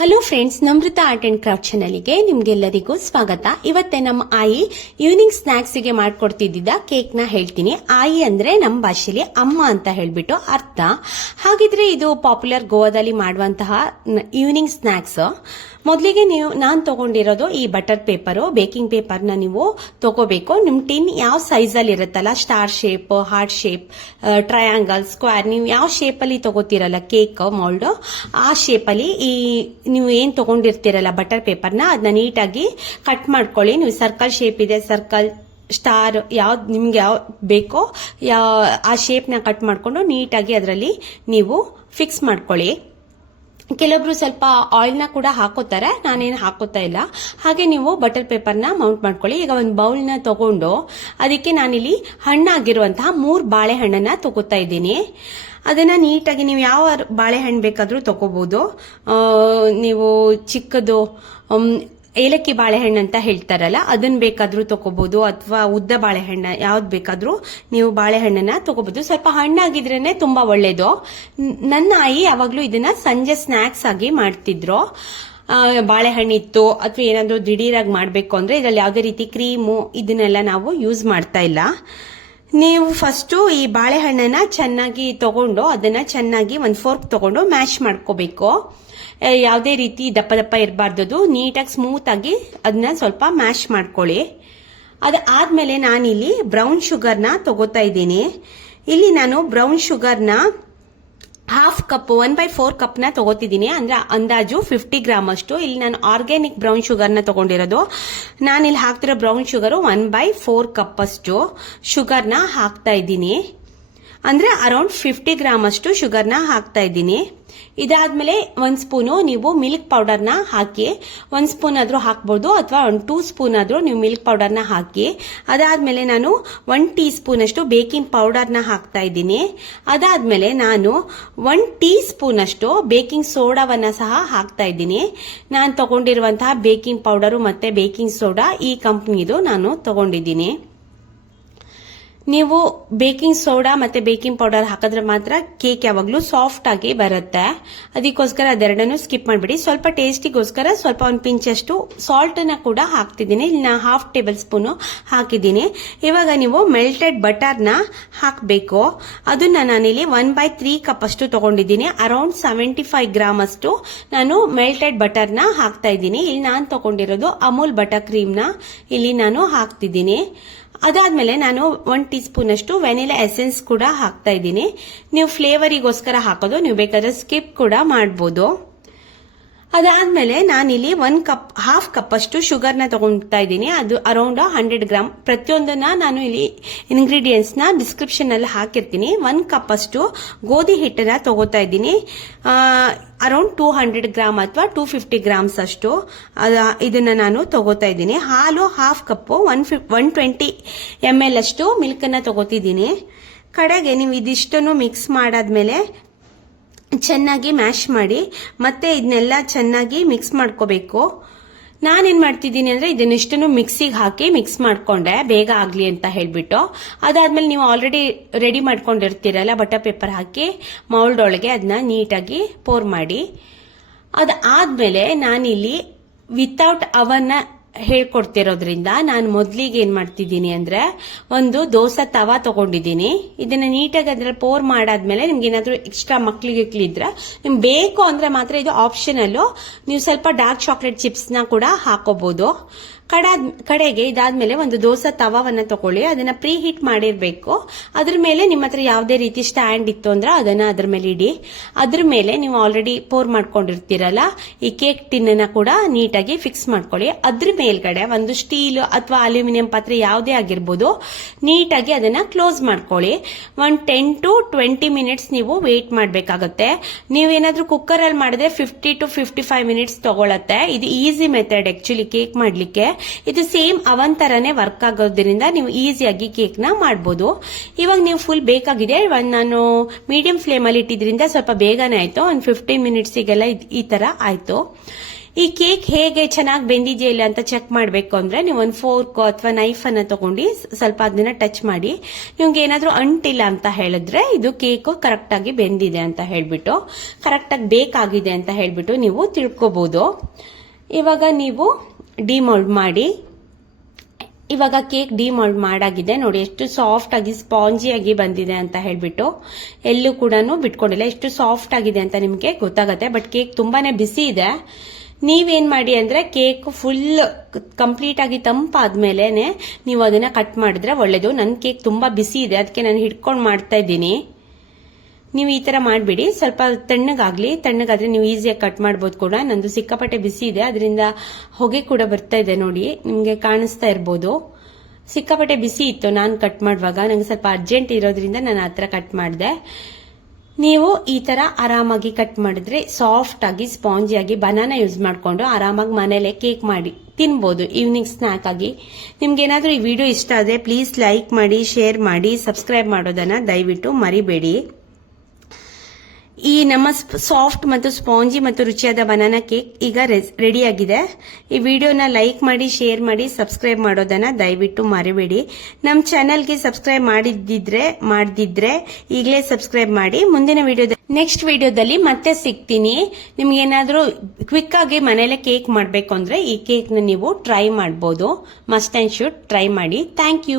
Hello friends, Namrata art and craft ಚಾನಲ್ಗೆ ನಿಮ್ಗೆಲ್ಲರಿಗೂ ಸ್ವಾಗತ. ಇವತ್ತೇ ನಮ್ಮ ಆಯಿ ಈವ್ನಿಂಗ್ ಸ್ನಾಕ್ಸ್ಗೆ ಮಾಡ್ಕೊಡ್ತಿದ್ದ ಕೇಕ್ ನ ಹೇಳ್ತೀನಿ. ಆಯಿ ಅಂದ್ರೆ ನಮ್ಮ ಭಾಷೆಯಲ್ಲಿ ಅಮ್ಮ ಅಂತ ಹೇಳ್ಬಿಟ್ಟು ಅರ್ಥ. ಹಾಗಿದ್ರೆ ಇದು ಪಾಪ್ಯುಲರ್ ಗೋವಾದಲ್ಲಿ ಮಾಡುವಂತಹ ಈವ್ನಿಂಗ್ ಸ್ನಾಕ್ಸ್. ಮೊದಲಿಗೆ ನಾನು ತಗೊಂಡಿರೋದು ಈ ಬಟರ್ ಪೇಪರು, ಬೇಕಿಂಗ್ ಪೇಪರ್ನ ನೀವು ತಗೋಬೇಕು. ನಿಮ್ ಟಿನ್ ಯಾವ ಸೈಜ್ ಅಲ್ಲಿ ಇರುತ್ತಲ್ಲ, star shape, heart shape, triangle, square, ನೀವು ಯಾವ ಶೇಪ್ ಅಲ್ಲಿ ತಗೋತಿರಲ್ಲ ಕೇಕ್ ಮೌಲ್ಡ್, ಆ ಶೇಪ್ ಅಲ್ಲಿ ಈ ನೀವು ಏನ್ ತಗೊಂಡಿರ್ತೀರಲ್ಲ ಬಟರ್ ಪೇಪರ್ನ, ಅದನ್ನ ನೀಟಾಗಿ ಕಟ್ ಮಾಡ್ಕೊಳ್ಳಿ. ನೀವು ಸರ್ಕಲ್ ಶೇಪ್ ಇದೆ, ಸರ್ಕಲ್, ಸ್ಟಾರ್, ಯಾವ್ದು ನಿಮ್ಗೆ ಯಾವ ಬೇಕೋ ಆ ಶೇಪ್ನ ಕಟ್ ಮಾಡ್ಕೊಂಡು ನೀಟಾಗಿ ಅದರಲ್ಲಿ ನೀವು ಫಿಕ್ಸ್ ಮಾಡ್ಕೊಳ್ಳಿ. ಕೆಲವೊಬ್ರು ಸ್ವಲ್ಪ ಆಯಿಲ್ನ ಕೂಡ ಹಾಕೋತಾರೆ, ನಾನೇನು ಹಾಕೋತಾ ಇಲ್ಲ. ಹಾಗೆ ನೀವು ಬಟರ್ ಪೇಪರ್ನ ಮೌಂಟ್ ಮಾಡ್ಕೊಳ್ಳಿ. ಈಗ ಒಂದು ಬೌಲ್ನ ತಗೊಂಡು ಅದಕ್ಕೆ ನಾನಿಲ್ಲಿ ಹಣ್ಣಾಗಿರುವಂತಹ 3 ಬಾಳೆಹಣ್ಣನ್ನ ತಗೋತಾ ಇದ್ದೀನಿ. ಅದನ್ನ ನೀಟಾಗಿ ನೀವು ಯಾವ ಬಾಳೆಹಣ್ಣು ಬೇಕಾದ್ರೂ ತಗೋಬಹುದು. ನೀವು ಚಿಕ್ಕದು ಏಲಕ್ಕಿ ಬಾಳೆಹಣ್ಣು ಅಂತ ಹೇಳ್ತಾರಲ್ಲ, ಅದನ್ನ ಬೇಕಾದ್ರೂ ತಗೋಬಹುದು, ಅಥವಾ ಉದ್ದ ಬಾಳೆಹಣ್ಣ ಯಾವ್ದು ಬೇಕಾದ್ರೂ ನೀವು ಬಾಳೆಹಣ್ಣನ್ನ ತಗೋಬಹುದು. ಸ್ವಲ್ಪ ಹಣ್ಣಾಗಿದ್ರೇನೆ ತುಂಬಾ ಒಳ್ಳೇದು. ನನ್ನ ಆಯಿ ಯಾವಾಗ್ಲೂ ಇದನ್ನ ಸಂಜೆ ಸ್ನಾಕ್ಸ್ ಆಗಿ ಮಾಡ್ತಿದ್ರು. ಬಾಳೆಹಣ್ಣಿತ್ತು ಅಥವಾ ಏನಾದ್ರೂ ದಿಢೀರಾಗಿ ಮಾಡ್ಬೇಕು ಅಂದ್ರೆ ಇದ್ರಲ್ಲಿ ಯಾವುದೇ ರೀತಿ ಕ್ರೀಮು ಇದನ್ನೆಲ್ಲ ನಾವು ಯೂಸ್ ಮಾಡ್ತಾ ಇಲ್ಲ. ನೀವು ಫಸ್ಟ್ ಈ ಬಾಳೆಹಣ್ಣನ್ನ ಚೆನ್ನಾಗಿ ತಗೊಂಡು ಅದನ್ನ ಚೆನ್ನಾಗಿ ಒಂದು ಫೋರ್ಕ್ ತಗೊಂಡು ಮ್ಯಾಶ್ ಮಾಡ್ಕೋಬೇಕು. ಯಾವುದೇ ರೀತಿ ದಪ್ಪ ದಪ್ಪ ಇರಬಾರ್ದು, ನೀಟಾಗಿ ಸ್ಮೂತ್ ಆಗಿ ಅದನ್ನ ಸ್ವಲ್ಪ ಮ್ಯಾಶ್ ಮಾಡ್ಕೊಳ್ಳಿ. ಅದಾದ್ಮೇಲೆ ನಾನಿಲ್ಲಿ ಬ್ರೌನ್ ಶುಗರ್ನ ತಗೋತಾ ಇದ್ದೀನಿ. ಇಲ್ಲಿ ನಾನು ಬ್ರೌನ್ ಶುಗರ್ನ ಹಾಫ್ ಕಪ್ 1/4 ಕಪ್ನ ತಗೋತಿದ್ದೀನಿ. ಅಂದ್ರೆ ಅಂದಾಜು 50 ಗ್ರಾಮ್ ಅಷ್ಟು. ಇಲ್ಲಿ ನಾನು ಆರ್ಗ್ಯಾನಿಕ್ ಬ್ರೌನ್ ಶುಗರ್ನ ತಗೊಂಡಿರೋದು. ನಾನಿಲ್ಲಿ ಹಾಕ್ತಿರೋ ಬ್ರೌನ್ ಶುಗರ್ 1/4 ಕಪ್ ಅಷ್ಟು ಶುಗರ್ನ ಹಾಕ್ತಾ ಇದ್ದೀನಿ. ಅಂದ್ರೆ ಅರೌಂಡ್ 50 ಗ್ರಾಮ್ ಅಷ್ಟು ಶುಗರ್ನ ಹಾಕ್ತಾ ಇದ್ದೀನಿ. ಇದಾದ್ಮೇಲೆ 1 ಸ್ಪೂನು ನೀವು ಮಿಲ್ಕ್ ಪೌಡರ್ನ ಹಾಕಿ, 1 ಸ್ಪೂನ್ ಆದ್ರೂ ಹಾಕ್ಬಹುದು ಅಥವಾ 2 ಸ್ಪೂನ್ ಆದ್ರೂ ನೀವು ಮಿಲ್ಕ್ ಪೌಡರ್ನ ಹಾಕಿ. ಅದಾದ್ಮೇಲೆ ನಾನು 1 ಟೀ ಸ್ಪೂನ್ ಅಷ್ಟು ಬೇಕಿಂಗ್ ಪೌಡರ್ನ ಹಾಕ್ತಾ ಇದ್ದೀನಿ. ಅದಾದ್ಮೇಲೆ ನಾನು 1 ಟೀ ಸ್ಪೂನ್ ಅಷ್ಟು ಬೇಕಿಂಗ್ ಸೋಡಾವನ್ನ ಸಹ ಹಾಕ್ತಾ ಇದ್ದೀನಿ. ನಾನು ತಗೊಂಡಿರುವಂತಹ ಬೇಕಿಂಗ್ ಪೌಡರು ಮತ್ತೆ ಬೇಕಿಂಗ್ ಸೋಡಾ ಈ ಕಂಪ್ನಿದು ನಾನು ತಗೊಂಡಿದ್ದೀನಿ. ನೀವು ಬೇಕಿಂಗ್ ಸೋಡಾ ಮತ್ತೆ ಬೇಕಿಂಗ್ ಪೌಡರ್ ಹಾಕಿದ್ರೆ ಮಾತ್ರ ಕೇಕ್ ಯಾವಾಗ್ಲೂ ಸಾಫ್ಟ್ ಆಗಿ ಬರುತ್ತೆ. ಅದಕ್ಕೋಸ್ಕರ ಅದೆರಡನ್ನು ಸ್ಕಿಪ್ ಮಾಡ್ಬಿಡಿ. ಸ್ವಲ್ಪ ಟೇಸ್ಟಿಗೋಸ್ಕರ ಸ್ವಲ್ಪ ಒಂದು ಪಿಂಚಷ್ಟು ಸಾಲ್ಟ್ ನ ಕೂಡ ಹಾಕ್ತಿದ್ದೀನಿ. ಇಲ್ಲಿ ನಾ ½ ಟೇಬಲ್ ಸ್ಪೂನ್ ಹಾಕಿದ್ದೀನಿ. ಇವಾಗ ನೀವು ಮೆಲ್ಟೆಡ್ ಬಟರ್ನ ಹಾಕಬೇಕು. ಅದನ್ನ ನಾನಿಲ್ಲಿ 1/3 ಕಪ್ ಅಷ್ಟು ತಗೊಂಡಿದ್ದೀನಿ. ಅರೌಂಡ್ 75 ಗ್ರಾಮ್ ಅಷ್ಟು ನಾನು ಮೆಲ್ಟೆಡ್ ಬಟರ್ನ ಹಾಕ್ತಾ ಇದ್ದೀನಿ. ಇಲ್ಲಿ ನಾನು ತಗೊಂಡಿರೋದು ಅಮೂಲ್ ಬಟರ್ ಕ್ರೀಮ್ನ ಇಲ್ಲಿ ನಾನು ಹಾಕ್ತಿದ್ದೀನಿ. ಅದಾದ್ಮೇಲೆ ನಾನು 1 ಟೀ ಸ್ಪೂನ್ ಅಷ್ಟು ವೆನಿಲಾ ಎಸೆನ್ಸ್ ಕೂಡ ಹಾಕ್ತಾ ಇದ್ದೀನಿ. ನೀವು ಫ್ಲೇವರಿಗೋಸ್ಕರ ಹಾಕೋದು, ನೀವು ಬೇಕಾದ್ರೆ ಸ್ಕಿಪ್ ಕೂಡ ಮಾಡಬಹುದು. ಅದಾದ್ಮೇಲೆ ನಾನಿಲ್ಲಿ ½ ಕಪ್ ಅಷ್ಟು ಶುಗರ್ನ ತಗೊಳ್ತಾ ಇದ್ದೀನಿ. ಅದು ಅರೌಂಡ್ 100 ಗ್ರಾಮ್. ಪ್ರತಿಯೊಂದನ್ನ ನಾನು ಇಲ್ಲಿ ಇಂಗ್ರೀಡಿಯೆಂಟ್ಸ್ ನ ಡಿಸ್ಕ್ರಿಪ್ಷನ್ ಅಲ್ಲಿ ಹಾಕಿರ್ತೀನಿ. 1 ಕಪ್ ಅಷ್ಟು ಗೋಧಿ ಹಿಟ್ಟನ್ನ ತಗೋತಾ ಇದ್ದೀನಿ. ಅರೌಂಡ್ 200 ಗ್ರಾಮ್ ಅಥವಾ 250 ಗ್ರಾಮ್ಸ್ ಅಷ್ಟು ಇದನ್ನ ನಾನು ತಗೋತಾ ಇದ್ದೀನಿ. ಹಾಲು ½ ಕಪ್ 120 ml ಅಷ್ಟು ಮಿಲ್ಕ್ ಅನ್ನ ತಗೋತಿದ್ದೀನಿ. ಕಡೆಗೆ ನೀವು ಇದಿಷ್ಟನ್ನು ಮಿಕ್ಸ್ ಮಾಡಾದ್ಮೇಲೆ ಚೆನ್ನಾಗಿ ಮ್ಯಾಶ್ ಮಾಡಿ ಮತ್ತೆ ಇದನ್ನೆಲ್ಲ ಚೆನ್ನಾಗಿ ಮಿಕ್ಸ್ ಮಾಡ್ಕೋಬೇಕು. ನಾನೇನ್ ಮಾಡ್ತಿದ್ದೀನಿ ಅಂದ್ರೆ ಇದನ್ನಿಷ್ಟನ್ನು ಮಿಕ್ಸಿಗೆ ಹಾಕಿ ಮಿಕ್ಸ್ ಮಾಡ್ಕೊಂಡೆ, ಬೇಗ ಆಗ್ಲಿ ಅಂತ ಹೇಳ್ಬಿಟ್ಟು. ಅದಾದ್ಮೇಲೆ ನೀವು ಆಲ್ರೆಡಿ ರೆಡಿ ಮಾಡ್ಕೊಂಡಿರ್ತೀರಲ್ಲ ಬಟರ್ ಪೇಪರ್ ಹಾಕಿ ಮೌಲ್ಡ್ ಒಳಗೆ ಅದನ್ನ ನೀಟಾಗಿ ಪೋರ್ ಮಾಡಿ. ಅದಾದ್ಮೇಲೆ ನಾನಿಲ್ಲಿ ವಿತೌಟ್ ಅವನ್ನ ಹೇಳ್ಕೊಡ್ತಿರೋದ್ರಿಂದ ನಾನು ಮೊದ್ಲಿಗೆ ಏನ್ ಮಾಡ್ತಿದ್ದೀನಿ ಅಂದ್ರೆ ಒಂದು ದೋಸೆ ತವಾ ತಗೊಂಡಿದ್ದೀನಿ. ಇದನ್ನ ನೀಟಾಗಿ ಅದ್ರಲ್ಲಿ ಪೋರ್ ಮಾಡಾದ್ಮೇಲೆ ನಿಮ್ಗೆ ಏನಾದ್ರೂ ಎಕ್ಸ್ಟ್ರಾ ಮಕ್ಳಿಗೆ ಇದ್ರೆ ನಿಮ್ಗೆ ಬೇಕು ಅಂದ್ರೆ ಮಾತ್ರ ಇದು ಆಪ್ಷನಲ್. ನೀವು ಸ್ವಲ್ಪ ಡಾರ್ಕ್ ಚಾಕ್ಲೇಟ್ ಚಿಪ್ಸ್ ನ ಕೂಡ ಹಾಕೋಬಹುದು. ಕಡೆಗೆ ಇದಾದ್ಮೇಲೆ ಒಂದು ದೋಸೆ ತವಾವನ್ನ ತಗೊಳ್ಳಿ. ಅದನ್ನ ಪ್ರೀ ಹೀಟ್ ಮಾಡಿರ್ಬೇಕು. ಅದ್ರ ಮೇಲೆ ನಿಮ್ಮ ಹತ್ರ ಯಾವುದೇ ರೀತಿ ಸ್ಟ್ಯಾಂಡ್ ಇತ್ತು ಅಂದ್ರೆ ಅದನ್ನ ಅದ್ರ ಮೇಲೆ ಇಡಿ. ಅದ್ರ ಮೇಲೆ ನೀವು ಆಲ್ರೆಡಿ ಪೋರ್ ಮಾಡ್ಕೊಂಡಿರ್ತೀರಲ್ಲ ಈ ಕೇಕ್ ಟಿನ್ ಅನ್ನ ಕೂಡ ನೀಟಾಗಿ ಫಿಕ್ಸ್ ಮಾಡ್ಕೊಳ್ಳಿ. ಅದ್ರ ಮೇಲ್ಗಡೆ ಒಂದು ಸ್ಟೀಲ್ ಅಥವಾ ಅಲ್ಯೂಮಿನಿಯಂ ಪಾತ್ರೆ ಯಾವುದೇ ಆಗಿರ್ಬೋದು, ನೀಟಾಗಿ ಅದನ್ನ ಕ್ಲೋಸ್ ಮಾಡ್ಕೊಳ್ಳಿ. 10 to 20 ಮಿನಿಟ್ಸ್ ನೀವು ವೇಟ್ ಮಾಡ್ಬೇಕಾಗತ್ತೆ. ನೀವೇನಾದ್ರೂ ಕುಕ್ಕರ್ ಅಲ್ಲಿ ಮಾಡಿದ್ರೆ 50 to 55 ಮಿನಿಟ್ಸ್ ತಗೊಳತ್ತೆ. ಇದು ಈಸಿ ಮೆಥಡ್ ಆಕ್ಚುಲಿ ಕೇಕ್ ಮಾಡ್ಲಿಕ್ಕೆ. ಇದು ಸೇಮ್ ಅವನ್ ತರಾನೇ ವರ್ಕ್ ಆಗೋದ್ರಿಂದ ನೀವು ಈಸಿಯಾಗಿ ಕೇಕ್ ನ ಮಾಡಬಹುದು. ಇವಾಗ ನೀವು ಫುಲ್ ಬೇಕಾಗಿದೆ. ನಾನು ಮೀಡಿಯಂ ಫ್ಲೇಮ್ ಅಲ್ಲಿ ಇಟ್ಟಿದ್ರಿಂದ ಸ್ವಲ್ಪ ಬೇಗನೆ ಆಯ್ತು. ಒಂದು 15 ಮಿನಿಟ್ಸಿಗೆಲ್ಲ ಈ ತರ ಆಯ್ತು. ಈ ಕೇಕ್ ಹೇಗೆ ಚೆನ್ನಾಗಿ ಬೆಂದಿದೆಯಾ ಇಲ್ಲ ಅಂತ ಚೆಕ್ ಮಾಡಬೇಕು ಅಂದ್ರೆ ನೀವು ಒಂದು ಫೋರ್ಕ್ ಅಥವಾ ನೈಫ್ ಅನ್ನ ತಗೊಂಡು ಸ್ವಲ್ಪ ಅದನ್ನ ಟಚ್ ಮಾಡಿ, ನಿಮ್ಗೆ ಏನಾದ್ರೂ ಅಂಟಿಲ್ಲ ಅಂತ ಹೇಳಿದ್ರೆ ಇದು ಕೇಕ್ ಕರೆಕ್ಟ್ ಆಗಿ ಬೆಂದಿದೆ ಅಂತ ಹೇಳ್ಬಿಟ್ಟು, ಕರೆಕ್ಟ್ ಆಗಿ ಬೇಕಾಗಿದೆ ಅಂತ ಹೇಳ್ಬಿಟ್ಟು ನೀವು ತಿಳ್ಕೊಬಹುದು. ಇವಾಗ ನೀವು ಡಿಮೋಲ್ಡ್ ಮಾಡಿ, ಇವಾಗ ಕೇಕ್ ಡಿಮೋಲ್ಡ್ ಮಾಡಾಗಿದೆ ನೋಡಿ, ಎಷ್ಟು ಸಾಫ್ಟ್ ಆಗಿ ಸ್ಪಾಂಜಿ ಆಗಿ ಬಂದಿದೆ ಅಂತ ಹೇಳ್ಬಿಟ್ಟು, ಎಲ್ಲೂ ಕೂಡ ಬಿಟ್ಕೊಂಡಿಲ್ಲ, ಎಷ್ಟು ಸಾಫ್ಟ್ ಆಗಿದೆ ಅಂತ ನಿಮ್ಗೆ ಗೊತ್ತಾಗತ್ತೆ. ಬಟ್ ಕೇಕ್ ತುಂಬಾನೇ ಬಿಸಿ ಇದೆ. ನೀವೇನ್ ಮಾಡಿ ಅಂದ್ರೆ ಕೇಕ್ ಫುಲ್ ಕಂಪ್ಲೀಟ್ ಆಗಿ ತಂಪಾದ್ಮೇಲೆನೆ ನೀವು ಅದನ್ನ ಕಟ್ ಮಾಡಿದ್ರೆ ಒಳ್ಳೇದು. ನನ್ ಕೇಕ್ ತುಂಬಾ ಬಿಸಿ ಇದೆ, ಅದಕ್ಕೆ ನಾನು ಹಿಡ್ಕೊಂಡು ಮಾಡ್ತಾ ಇದ್ದೀನಿ. ನೀವು ಈ ತರ ಮಾಡ್ಬಿಡಿ, ಸ್ವಲ್ಪ ತಣ್ಣಗಾದ್ರೆ ನೀವು ಈಸಿಯಾಗಿ ಕಟ್ ಮಾಡ್ಬೋದು ಕೂಡ. ನಂದು ಸಿಕ್ಕಾಪಟ್ಟೆ ಬಿಸಿ ಇದೆ, ಅದರಿಂದ ಹೊಗೆ ಕೂಡ ಬರ್ತಾ ಇದೆ ನೋಡಿ, ನಿಮ್ಗೆ ಕಾಣಿಸ್ತಾ ಇರ್ಬೋದು. ಸಿಕ್ಕಾಪಟ್ಟೆ ಬಿಸಿ ಇತ್ತು ನಾನು ಕಟ್ ಮಾಡುವಾಗ, ನಂಗೆ ಸ್ವಲ್ಪ ಅರ್ಜೆಂಟ್ ಇರೋದ್ರಿಂದ ನಾನು ಆ ತರ ಕಟ್ ಮಾಡಿದೆ. ನೀವು ಈ ತರ ಆರಾಮಾಗಿ ಕಟ್ ಮಾಡಿದ್ರೆ ಸಾಫ್ಟ್ ಆಗಿ ಸ್ಪಾಂಜಿ ಆಗಿ ಬನಾನಾ ಯೂಸ್ ಮಾಡ್ಕೊಂಡು ಆರಾಮಾಗಿ ಮನೇಲೆ ಕೇಕ್ ಮಾಡಿ ತಿನ್ಬೋದು ಈವ್ನಿಂಗ್ ಸ್ನಾಕ್ ಆಗಿ. ನಿಮ್ಗೆ ಏನಾದ್ರೂ ಈ ವಿಡಿಯೋ ಇಷ್ಟ ಆದ್ರೆ ಪ್ಲೀಸ್ ಲೈಕ್ ಮಾಡಿ, ಶೇರ್ ಮಾಡಿ, ಸಬ್ಸ್ಕ್ರೈಬ್ ಮಾಡೋದನ್ನ ದಯವಿಟ್ಟು ಮರಿಬೇಡಿ. ಈ ನಮ್ಮ ಸಾಫ್ಟ್ ಮತ್ತು ಸ್ಪಾಂಜಿ ಮತ್ತು ರುಚಿಯಾದ ಬನಾನಾ ಕೇಕ್ ಈಗ ರೆಡಿ ಆಗಿದೆ. ಈ ವಿಡಿಯೋನ ಲೈಕ್ ಮಾಡಿ, ಶೇರ್ ಮಾಡಿ, ಸಬ್ಸ್ಕ್ರೈಬ್ ಮಾಡೋದನ್ನ ದಯವಿಟ್ಟು ಮರಿಬೇಡಿ. ನಮ್ಮ ಚಾನೆಲ್ಗೆ ಸಬ್ಸ್ಕ್ರೈಬ್ ಮಾಡದಿದ್ರೆ ಈಗಲೇ ಸಬ್ಸ್ಕ್ರೈಬ್ ಮಾಡಿ. ಮುಂದಿನ ನೆಕ್ಸ್ಟ್ ವಿಡಿಯೋದಲ್ಲಿ ಮತ್ತೆ ಸಿಗ್ತೀನಿ. ನಿಮ್ಗೆ ಏನಾದ್ರೂ ಕ್ವಿಕ್ ಆಗಿ ಮನೇಲೆ ಕೇಕ್ ಮಾಡಬೇಕು ಅಂದ್ರೆ ಈ ಕೇಕ್ ನ ನೀವು ಟ್ರೈ ಮಾಡಬಹುದು. ಮಸ್ಟ್ ಅಂಡ್ ಶುಡ್ ಟ್ರೈ ಮಾಡಿ. Thank you.